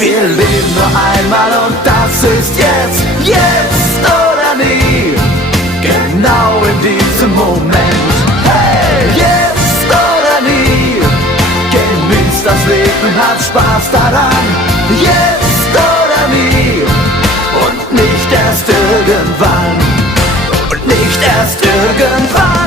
Wir leben nur einmal und das ist jetzt oder nie. Genau in diesem Moment. Hey, jetzt oder nie. Genießt das Leben, hab Spaß daran. Jetzt oder nie. Und nicht erst irgendwann. Und nicht erst irgendwann.